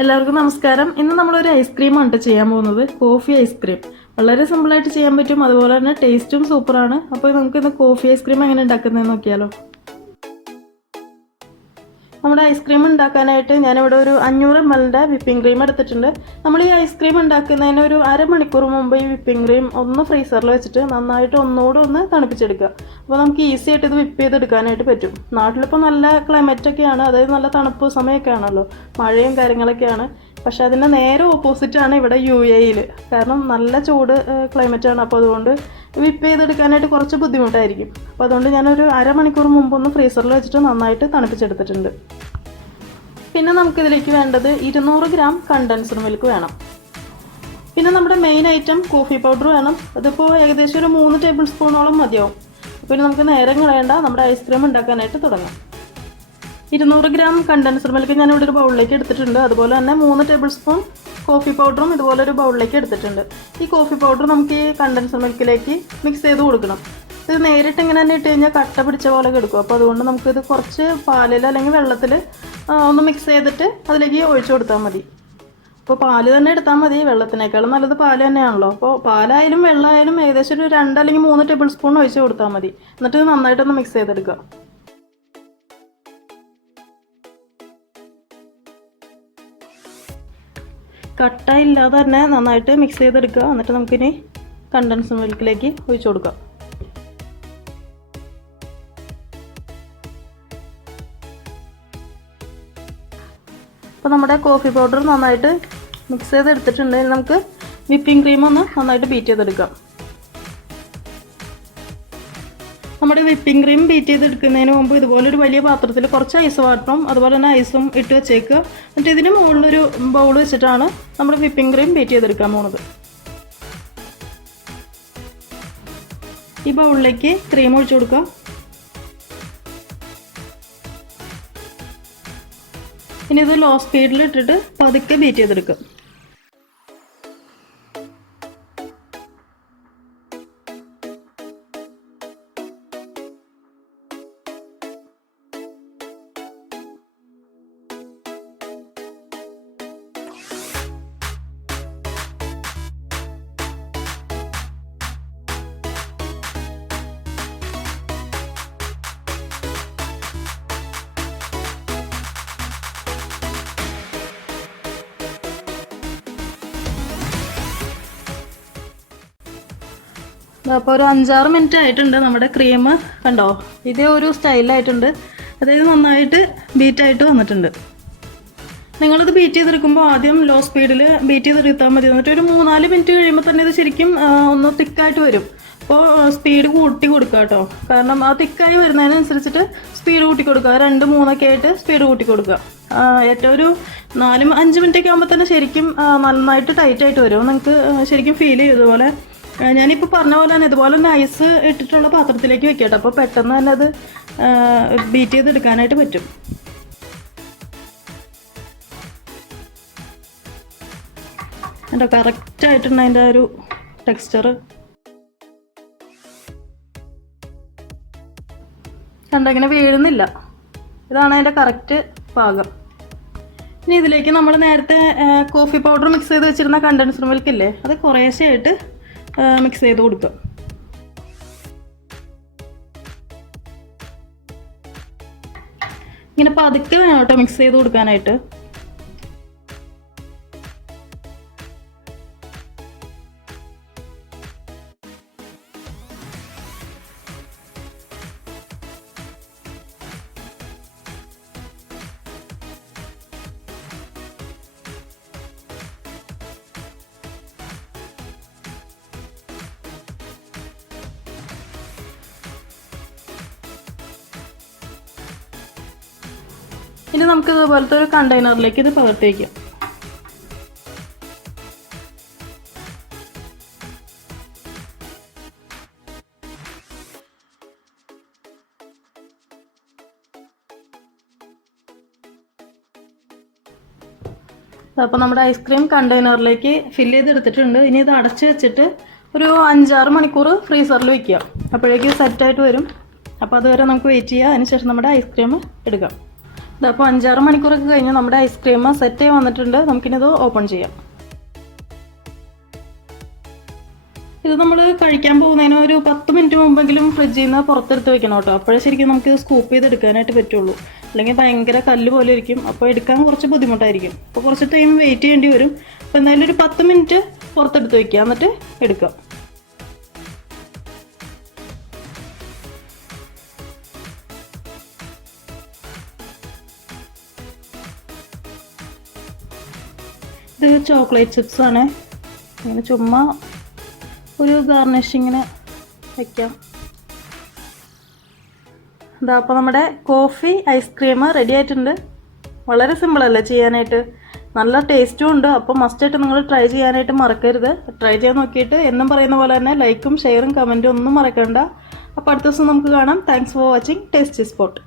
എല്ലാവർക്കും നമസ്കാരം. ഇന്ന് നമ്മളൊരു ഐസ്ക്രീമാണ് ചെയ്യാൻ പോകുന്നത്. കോഫി ഐസ്ക്രീം വളരെ സിമ്പിളായിട്ട് ചെയ്യാൻ പറ്റും, അതുപോലെ തന്നെ ടേസ്റ്റും സൂപ്പറാണ്. അപ്പോൾ നമുക്കിന്ന് കോഫി ഐസ്ക്രീം എങ്ങനെ ഉണ്ടാക്കുന്നതെന്ന് നോക്കിയാലോ. നമ്മുടെ ഐസ്ക്രീം ഉണ്ടാക്കാനായിട്ട് ഞാനിവിടെ ഒരു 500 ml വിപ്പിംഗ് ക്രീം എടുത്തിട്ടുണ്ട്. നമ്മൾ ഈ ഐസ്ക്രീം ഉണ്ടാക്കുന്നതിന് ഒരു അരമണിക്കൂർ മുമ്പ് ഈ വിപ്പിംഗ് ക്രീം ഒന്ന് ഫ്രീസറിൽ വെച്ചിട്ട് നന്നായിട്ട് ഒന്ന് തണുപ്പിച്ചെടുക്കുക. അപ്പോൾ നമുക്ക് ഈസി ആയിട്ട് ഇത് വിപ്പ് ചെയ്തെടുക്കാനായിട്ട് പറ്റും. നാട്ടിലിപ്പോൾ നല്ല ക്ലൈമറ്റൊക്കെയാണ്, അതായത് നല്ല തണുപ്പ് സമയമൊക്കെ ആണല്ലോ, മഴയും കാര്യങ്ങളൊക്കെയാണ്. പക്ഷേ അതിൻ്റെ നേരെ ഓപ്പോസിറ്റാണ് ഇവിടെ UAE. കാരണം നല്ല ചൂട് ക്ലൈമറ്റാണ്. അപ്പോൾ അതുകൊണ്ട് വിപ്പ് ചെയ്തെടുക്കാനായിട്ട് കുറച്ച് ബുദ്ധിമുട്ടായിരിക്കും. അപ്പോൾ അതുകൊണ്ട് ഞാനൊരു അരമണിക്കൂർ മുമ്പൊന്ന് ഫ്രീസറിൽ വെച്ചിട്ട് നന്നായിട്ട് തണുപ്പിച്ചെടുത്തിട്ടുണ്ട്. പിന്നെ നമുക്കിതിലേക്ക് വേണ്ടത് 200 ഗ്രാം കണ്ടൻസ്ഡ് മിൽക്ക് വേണം. പിന്നെ നമ്മുടെ മെയിൻ ഐറ്റം കോഫി പൗഡർ വേണം. അതിപ്പോൾ ഏകദേശം ഒരു 3 ടേബിൾ സ്പൂണോളം മതിയാവും. പിന്നെ നമുക്ക് നേരം കളയണ്ട, നമ്മുടെ ഐസ്ക്രീം ഉണ്ടാക്കാനായിട്ട് തുടങ്ങാം. 200 ഗ്രാം കണ്ടൻസ്ഡ് മിൽക്ക് ഞാനിവിടെ ഒരു ബൗളിലേക്ക് എടുത്തിട്ടുണ്ട്. അതുപോലെ തന്നെ 3 ടേബിൾ സ്പൂൺ കോഫി പൗഡറും ഇതുപോലെ ഒരു ബൗളിലേക്ക് എടുത്തിട്ടുണ്ട്. ഈ കോഫി പൗഡർ നമുക്ക് ഈ കണ്ടൻസ്ഡ് മിൽക്കിലേക്ക് മിക്സ് ചെയ്ത് കൊടുക്കണം. ഇത് നേരിട്ട് ഇങ്ങനെ തന്നെ ഇട്ട് കഴിഞ്ഞാൽ കട്ട പിടിച്ച പോലെ കിടക്കും. അപ്പോൾ അതുകൊണ്ട് നമുക്കിത് കുറച്ച് പാലിൽ അല്ലെങ്കിൽ വെള്ളത്തിൽ ഒന്ന് മിക്സ് ചെയ്തിട്ട് അതിലേക്ക് ഒഴിച്ചു കൊടുത്താൽ മതി. അപ്പോൾ പാല് തന്നെ എടുത്താൽ മതി, വെള്ളത്തിനേക്കാളും നല്ലത് പാല് തന്നെയാണല്ലോ. അപ്പോൾ പാലായാലും വെള്ളമായാലും ഏകദേശം ഒരു 2 അല്ലെങ്കിൽ 3 ടേബിൾ സ്പൂൺ ഒഴിച്ച് കൊടുത്താൽ മതി. എന്നിട്ട് ഇത് നന്നായിട്ടൊന്ന് മിക്സ് ചെയ്തെടുക്കുക. കട്ട ഇല്ലാതെ തന്നെ നന്നായിട്ട് മിക്സ് ചെയ്തെടുക്കുക. എന്നിട്ട് നമുക്കിനി കണ്ടൻസ്ഡ് മിൽക്കിലേക്ക് ഒഴിച്ചു കൊടുക്കാം. അപ്പോൾ നമ്മുടെ കോഫി പൗഡർ നന്നായിട്ട് മിക്സ് ചെയ്തെടുത്തിട്ടുണ്ട്. നമുക്ക് വിപ്പിംഗ് ക്രീം ഒന്ന് നന്നായിട്ട് ബീറ്റ് ചെയ്തെടുക്കാം. നമ്മുടെ വിപ്പിംഗ് ക്രീം ബീറ്റ് ചെയ്തെടുക്കുന്നതിന് മുമ്പ് ഇതുപോലൊരു വലിയ പാത്രത്തിൽ കുറച്ച് ഐസ് വാട്ടറും അതുപോലെ തന്നെ ഐസും ഇട്ട് വെച്ചേക്കുക. എന്നിട്ട് ഇതിന് മുകളിലൊരു ബൗൾ വെച്ചിട്ടാണ് നമ്മുടെ വിപ്പിംഗ് ക്രീം ബീറ്റ് ചെയ്തെടുക്കാൻ പോകുന്നത്. ഈ ബൗളിലേക്ക് ക്രീം ഒഴിച്ചു കൊടുക്കുക. ഇനി ഇത് ലോ സ്പീഡിൽ ഇട്ടിട്ട് പതുക്കെ ബീറ്റ് ചെയ്തെടുക്കുക. അപ്പോൾ ഒരു 5-6 മിനിറ്റ് ആയിട്ടുണ്ട്. നമ്മുടെ ക്രീം കണ്ടോ, ഇതേ ഒരു സ്റ്റൈലായിട്ടുണ്ട്. അതായത് നന്നായിട്ട് ബീറ്റായിട്ട് വന്നിട്ടുണ്ട്. നിങ്ങളിത് ബീറ്റ് ചെയ്തെടുക്കുമ്പോൾ ആദ്യം ലോ സ്പീഡിൽ ബീറ്റ് ചെയ്തെടുത്താൽ മതി. എന്നിട്ട് ഒരു 3-4 മിനിറ്റ് കഴിയുമ്പോൾ തന്നെ ഇത് ശരിക്കും ഒന്ന് തിക്കായിട്ട് വരും. അപ്പോൾ സ്പീഡ് കൂട്ടി കൊടുക്കുക കേട്ടോ. കാരണം ആ തിക്കായി വരുന്നതിനനുസരിച്ചിട്ട് സ്പീഡ് കൂട്ടി കൊടുക്കുക. 2-3 ആയിട്ട് സ്പീഡ് കൂട്ടി കൊടുക്കുക. ഏറ്റവും ഒരു 4-5 മിനിറ്റൊക്കെ ആകുമ്പോൾ തന്നെ ശരിക്കും നന്നായിട്ട് ടൈറ്റായിട്ട് വരും. നിങ്ങൾക്ക് ശരിക്കും ഫീൽ ചെയ്യും. ഇതുപോലെ ഞാനിപ്പോൾ പറഞ്ഞ പോലെ തന്നെ ഇതുപോലെ തന്നെ ഐസ് ഇട്ടിട്ടുള്ള പാത്രത്തിലേക്ക് വെക്കട്ടെ. അപ്പോൾ പെട്ടെന്ന് തന്നെ അത് ബീറ്റ് ചെയ്തെടുക്കാനായിട്ട് പറ്റും. എൻ്റെ കറക്റ്റായിട്ടുണ്ട് അതിൻ്റെ ഒരു ടെക്സ്ചർ. കണ്ടോ, ഇങ്ങനെ വീഴുന്നില്ല. ഇതാണ് അതിൻ്റെ കറക്റ്റ് പാകം. ഇനി ഇതിലേക്ക് നമ്മൾ നേരത്തെ കോഫി പൗഡർ മിക്സ് ചെയ്ത് വെച്ചിരുന്ന കണ്ടൻസ്ഡ് മിൽക്ക് ഇല്ലേ, അത് കുറേശ്ശെയായിട്ട് മിക്സ് ചെയ്ത് കൊടുക്കുക. ഇങ്ങനെ പതുക്കെ വേണം കേട്ടോ മിക്സ് ചെയ്ത് കൊടുക്കാനായിട്ട്. ഇനി നമുക്ക് ഇതുപോലത്തെ ഒരു കണ്ടെയ്നറിലേക്ക് ഇത് പകർത്തി വയ്ക്കാം. അപ്പോൾ നമ്മുടെ ഐസ്ക്രീം കണ്ടെയ്നറിലേക്ക് ഫില്ല് ചെയ്തെടുത്തിട്ടുണ്ട്. ഇനി ഇത് അടച്ച് വെച്ചിട്ട് ഒരു 5-6 മണിക്കൂർ ഫ്രീസറിൽ വയ്ക്കുക. അപ്പോഴേക്കും സെറ്റായിട്ട് വരും. അപ്പോൾ അതുവരെ നമുക്ക് വെയിറ്റ് ചെയ്യുക. അതിനുശേഷം നമ്മുടെ ഐസ്ക്രീം എടുക്കാം. അപ്പോൾ 5-6 മണിക്കൂറൊക്കെ കഴിഞ്ഞ് നമ്മുടെ ഐസ്ക്രീം സെറ്റ് ആയി വന്നിട്ടുണ്ട്. നമുക്കിനിത് ഓപ്പൺ ചെയ്യാം. ഇത് നമ്മൾ കഴിക്കാൻ പോകുന്നതിന് ഒരു 10 മിനിറ്റ് മുമ്പെങ്കിലും ഫ്രിഡ്ജിൽ നിന്ന് പുറത്തെടുത്ത് വെക്കണം കേട്ടോ. അപ്പോഴേ ശരിക്കും നമുക്ക് സ്കൂപ്പ് ചെയ്തെടുക്കാനായിട്ട് പറ്റുള്ളൂ. അല്ലെങ്കിൽ ഭയങ്കര കല്ല് പോലെ ഇരിക്കും. അപ്പോൾ എടുക്കാൻ കുറച്ച് ബുദ്ധിമുട്ടായിരിക്കും. അപ്പോൾ കുറച്ച് ടൈം വെയിറ്റ് ചെയ്യേണ്ടി വരും. അപ്പോൾ എന്തായാലും ഒരു 10 മിനിറ്റ് പുറത്തെടുത്ത് വയ്ക്കുക, എന്നിട്ട് എടുക്കാം. ഇത് ചോക്ലേറ്റ് ചിപ്സ് ആണ്. ഇങ്ങനെ ചുമ്മാ ഒരു ഗാർണിഷിങ്ങിന് വയ്ക്കാം. ഇതാ അപ്പോൾ നമ്മുടെ കോഫി ഐസ്ക്രീം റെഡി ആയിട്ടുണ്ട്. വളരെ സിമ്പിളല്ലേ ചെയ്യാനായിട്ട്, നല്ല ടേസ്റ്റും ഉണ്ട്. അപ്പോൾ മസ്റ്റായിട്ട് നിങ്ങൾ ട്രൈ ചെയ്യാനായിട്ട് മറക്കരുത്. ട്രൈ ചെയ്യാൻ നോക്കിയിട്ട് എന്നും പറയുന്ന പോലെ തന്നെ ലൈക്കും ഷെയറും കമൻറ്റും ഒന്നും മറക്കണ്ട. അപ്പോൾ അടുത്ത ദിവസം നമുക്ക് കാണാം. Thanks for watching tasty spot.